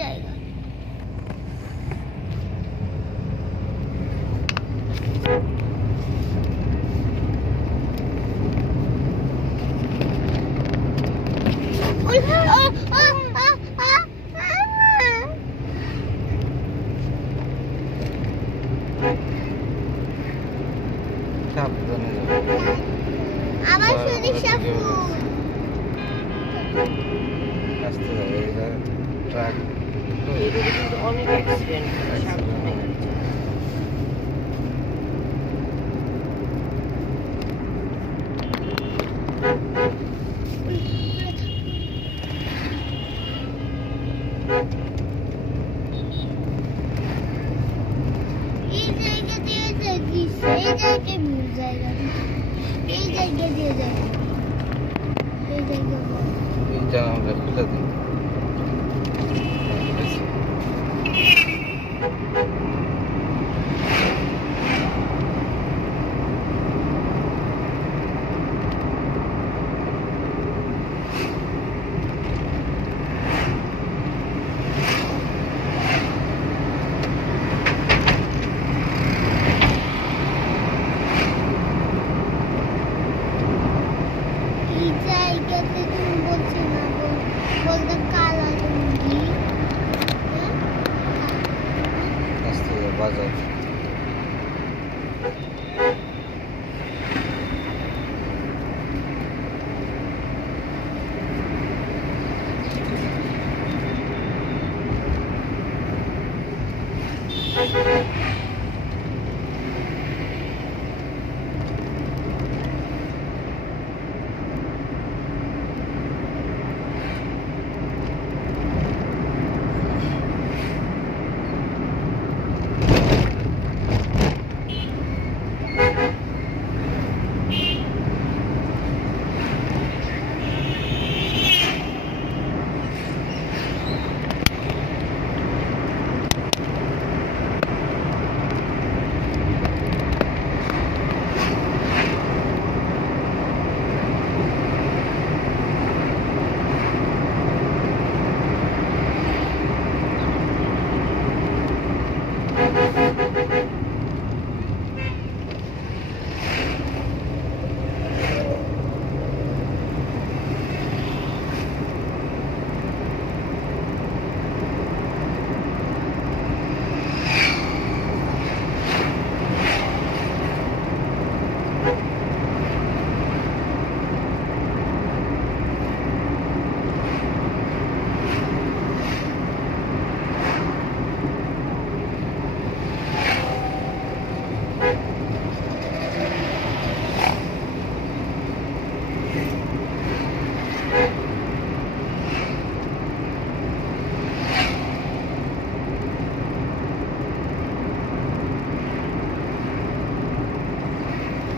জায়গা। আবার সরিষা ফুল আসতে যাবে ট্রাক অনেক অ্যাক্সিডেন্ট সাবধানে এই জায়গা দিয়ে যাচ্ছিস, এই জায়গা মিল জায়গা, এই জায়গা দিয়ে যাবো, এই জায়গা এই জানালাটা খুলে দিন। এই জায়গাতে তুমি বলছি না বলতে কালা লুঙ্গি, আসতে যাবে বাজার।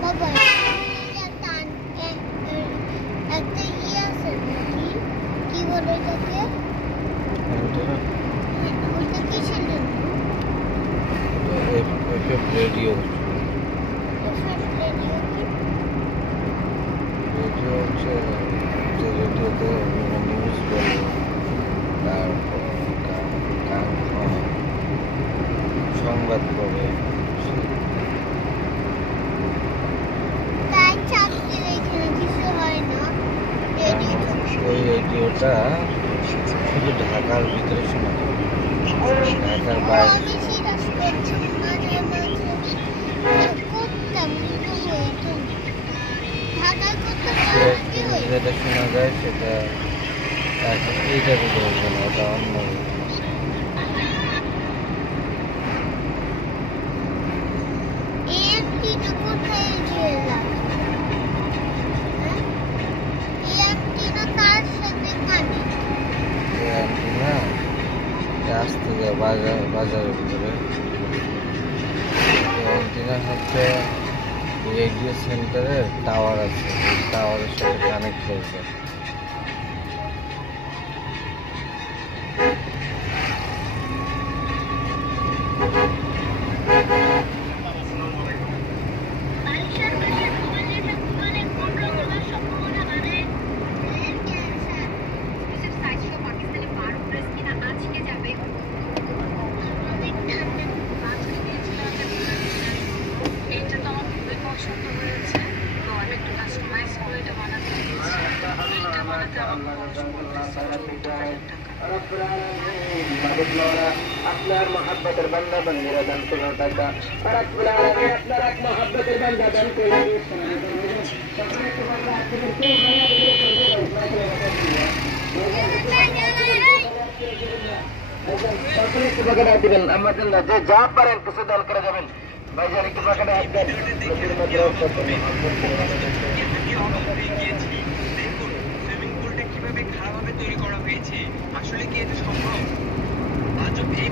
বাবা একটা ইয়ে আছে নাকি, কি বলে এটাকে, ওইটা কিসের জন্য? রেডিও রেডিও কি? রেডিও হচ্ছে যে রেডিওতে নিউজ বলে, তারপর গান হয়, সংবাদ পড়ে। তাই চাকরির এখানে কিছু হয় না রেডিও? ওই রেডিওটা শুধু ঢাকার ভিতরে শোনা যায়, ঢাকার বাইরে আমি সিরাজ করছি মাঝে মাঝে করতাম, কিন্তু হইতো না। ঢাকায় করতাম কি হইতো? যেটা শোনা যায় সেটা এখন এইটা থেকে হচ্ছে না, ওটা অন্য। এই অ্যান্টিনা কোথায় গেলাম? এই অ্যান্টিনা কার সাথে কানেক্ট? না আসতে যায় বাজারের ভিতরে। অ্যান্টিনা হচ্ছে রেডিও সেন্টারের টাওয়ার আছে, ওই টাওয়ারের সাথে কানেক্ট হয়েছে। আপনার মহাব্বতের বান্দা বান্দিরা দান করুন টাকা রব্বুল আলামিন আপনার এক মহাব্বতের বান্দা দান করুন দিবেন আমাদের যে যা পারেন কিছু দান করে যাবেন ভাইজান একটু পাখাটা আসবেন সুইমিং পুলটা কিভাবে খারাপভাবে তৈরি করা হয়েছে আসলে কি এটা সম্ভব আজব এই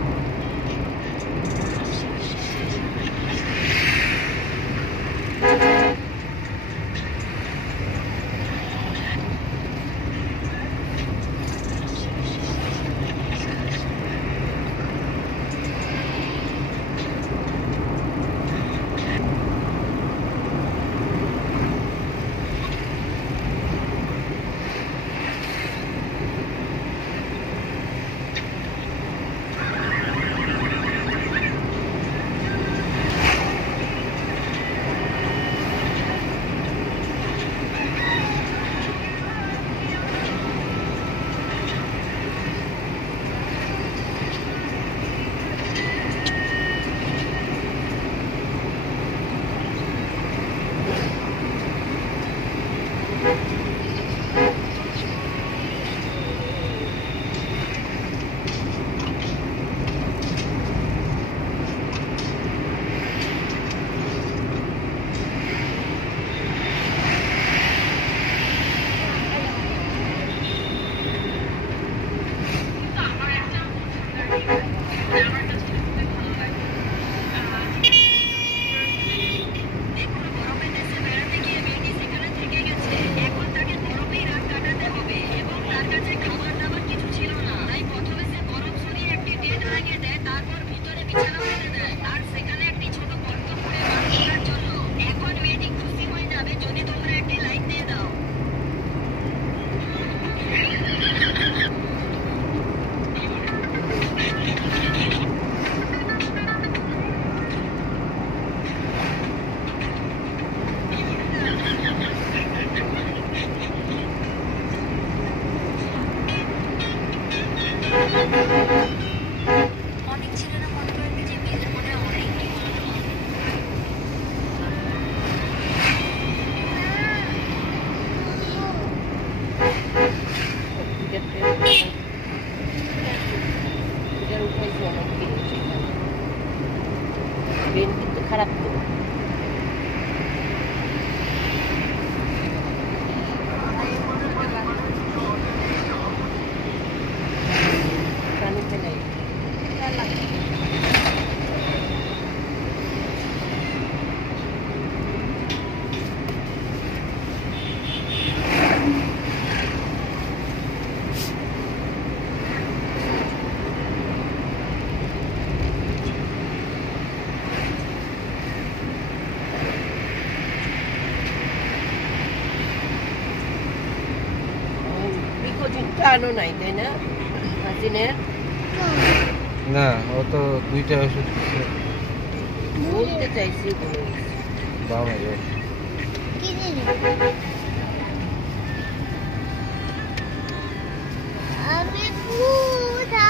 অনেক ছেলেরা মনে করেন যে মেয়েদের মনে অনেক ট্রেন কিন্তু খারাপ তো পানিতে নেই টানো নাই তাই না হাসিনের না ও তো দুইটা ওষুধ দিচ্ছে বলতে চাইছি বলে বামে যাও কি জিনিস আমি পুরা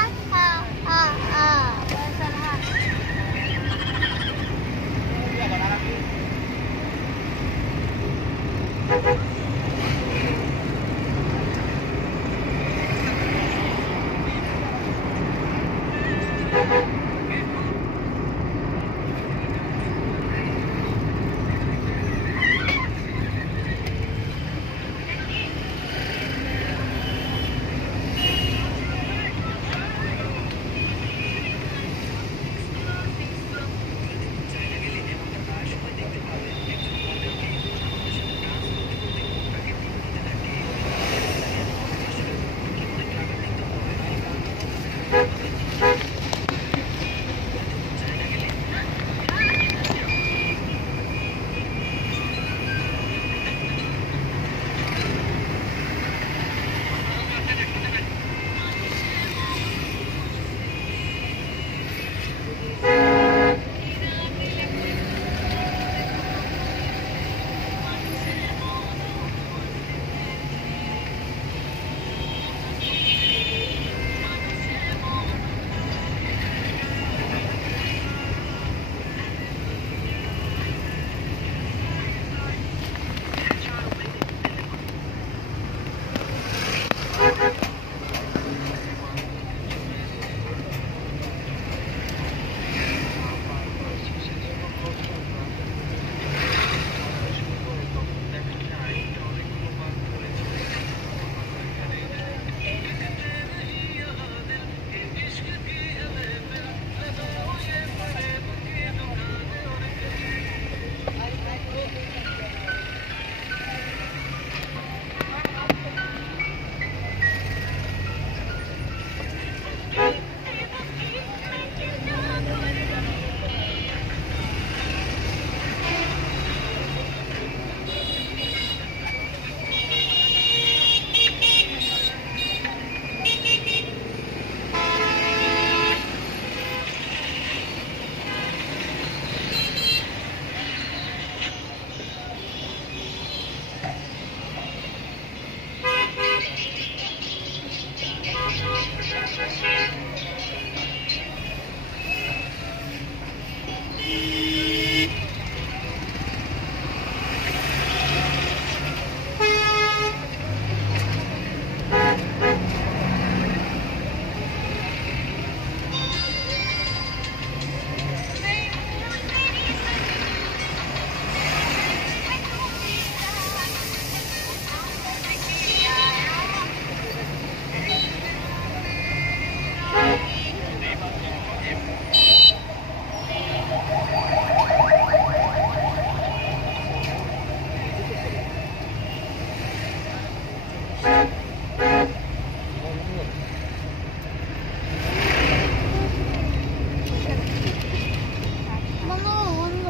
মামা বন্ধ।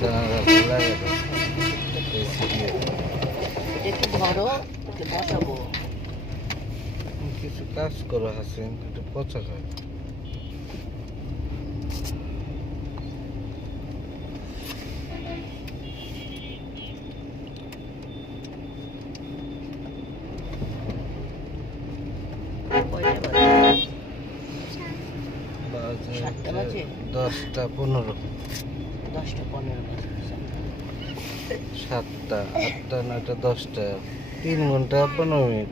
জানালা খোলা গেল এসি দিয়ে দাও। একটু ধরো, একটু বসাবো। কিছু কাজ করো হাসিন, একটু পচা খায়। কয়টা বাজে? সাতটা বাজে? 10টা 15। 10টা 15 বাজে। 7টা 8টা 9টা 10টা 3 ঘন্টা 15 মিনিট।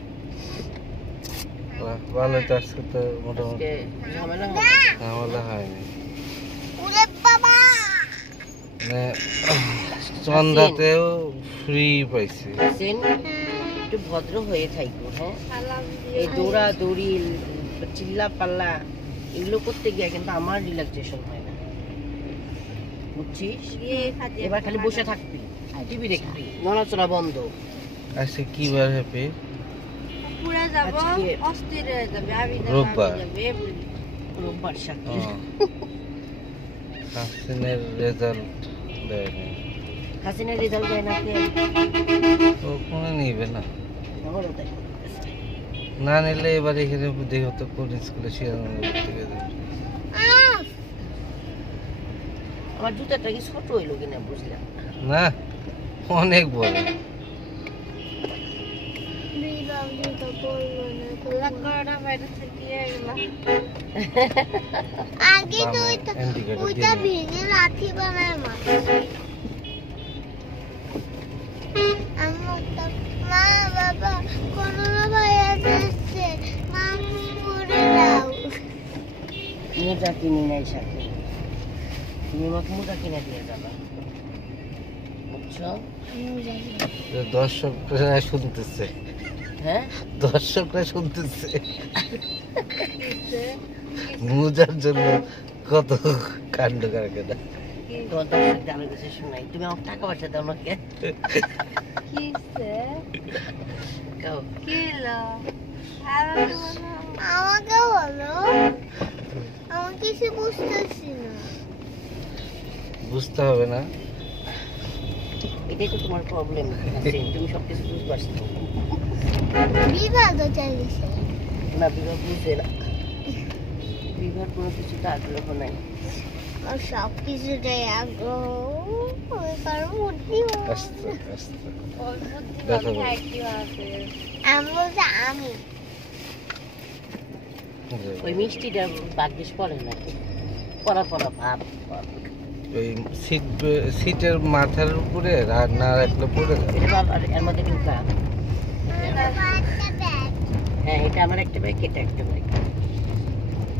বাহ, ভালো তো আজকে তো মোটামুটি আজকে ঝামেলা হবে। ঝামেলা হয়নি। ওরে বাবা মানে সন্ধ্যাতেও ফ্রি পাইছি। হাসিন, একটু ভদ্র হয়ে থাকো, হ্যাঁ? এই দৌড়াদৌড়ি, চিল্লা পাল্লা এগুলো করতে গিয়ে কিন্তু আমার রিল্যাক্সেশন হয় না, বুঝছিস? এবার খালি বসে থাকবি, টিভি দেখবি, নড়াচড়া বন্ধ। আজকে কি বার হ্যাপি? পুরা যাব আজকে- অস্থির হয়ে যাবে আমি রোববার। রোববার সাক্ষী। হাসিনের রেজাল্ট দেয়নি, হাসিনের রেজাল্ট দেয় না কে? ও কোনো নিবে না। আমারও তাই। না নিলে এবার এখানে দেখো তো কোন স্কুলে শিয়ালনগর থেকে দেবে। আমার জুতাটা কি ছোট হইলো কিনা বুঝলাম না। না, অনেক বড়। আগে তো ওইটা ইন্ডিকেটর ওইটা দিয়ে ভেঙে লাঠি বানায় মা মা বাবা করোনা ভাইরাস এসছে মাস্ক পরে দাও মোজা কিনে নাই সাথে, তুমি আমাকে মোজা কিনে দিয়ে যাবা, বুঝছো? দর্শকরা শুনতেছে, হ্যাঁ, দর্শকরা শুনতেছে মুজার জন্য কত কাণ্ড কারখানা। তোমার দর্শক আমার কাছে শোনাই, তুমি আমার টাকা পয়সা দাও না কে? কাও। আমাকে বলো আমি কিছু বুঝতেছি না বুঝতে হবে না, এটাই তো তোমার প্রবলেম, তুমি সবকিছু বুঝতে পারছো বিভাগও চাইছে না। বিবাহ বুঝে না, বিবাহ কোনো কিছুতে আগ্রহ নাই। আর সব কিছুটাই আগ্রহ ওই কারণ বুদ্ধি আস্তে আস্তে বুদ্ধি দেখা যাবে। আমি বলতে আমি ওই মিষ্টিটা ভাগ্যিস পড়ে না, পড়া পড়া ভাব। ওই সিটের মাথার উপরে না রাখলে পড়ে যায়। এটা বাবা, এর মধ্যে ঢুকা। একটা ব্যাগ হ্যাঁ, এটা আমার একটা ব্যাগ, এটা একটা ব্যাগ,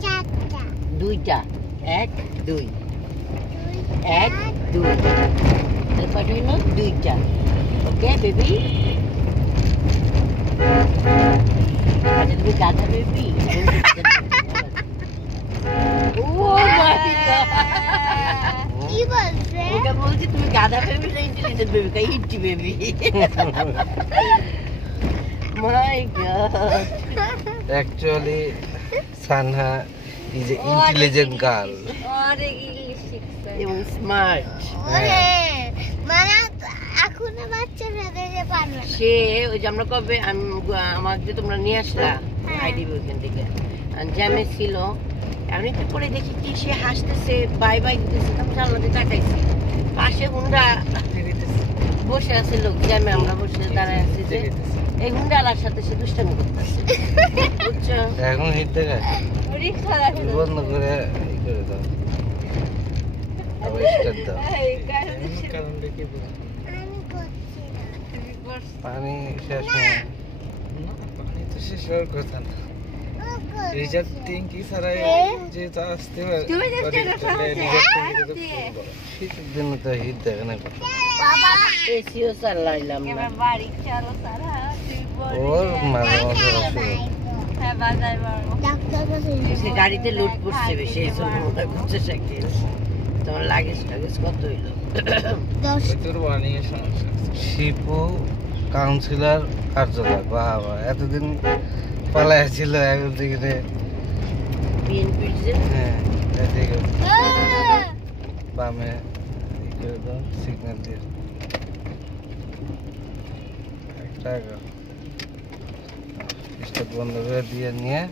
চারটা দুইটা, 1 2 দুই 1 2 তারপর হইলো দুইটা। ওকে বেবি, আচ্ছা তুমি গাধা বেবি। ও মাই গড, কি বলছে ওটা বলছি তুমি গাধা বেবি না ইন্টেলিজেন্ট বেবি, কাই হিট্টি baby. My god, actually Sanha is a intelligent girl. অনেক ইংলিশ শিখছে এবং স্মার্ট। ওরে মানে এখন বাচ্চারা দেখে পারবে না সে ওই যে আমরা কবে আমার যে তোমরা নিয়ে আসলা আইডি ওইখান থেকে জ্যামে ছিল, আমি একটু পরে দেখি কি সে হাসতেছে, বাই বাই দিতেছে, তখন সামনে তাকাইছি, পাশে হুন্ডা বসে আছে, লোক জ্যামে আমরা বসে দাঁড়ায় আছি, যে এই হুন্ডালার সাথে সে দুষ্টামি করতেছে, বুঝছো? এখন হিট দেখায়, রিক্সা রাখলো বন্ধ করে ই করে দাও। আবার গাড়ি স্টার্ট দাও। আমি করছি না। পানি শেষ হয় ও করছি। শীতের দিনে তো হিট দেখে না কত। এসিও চালাইলাম না। ওর মাঝে মাঝে অসুবিধা। ডাক্তার কাছে সে গাড়িতে লোড পড়ছে বেশি, এই জন্য মনে করছে সাইকেল। তোমার লাগেজ টাগেজ কত হইলো? 10 শিপু কাউন্সিলর কার্যালয়, বাবা এতদিন পালায় ছিল, এখন থেকে বিএনপির যে হ্যাঁ এদিকে বামে সিগন্যাল দিয়ে একটা স্টার্ট বন্ধ করে দিয়ে নিয়ে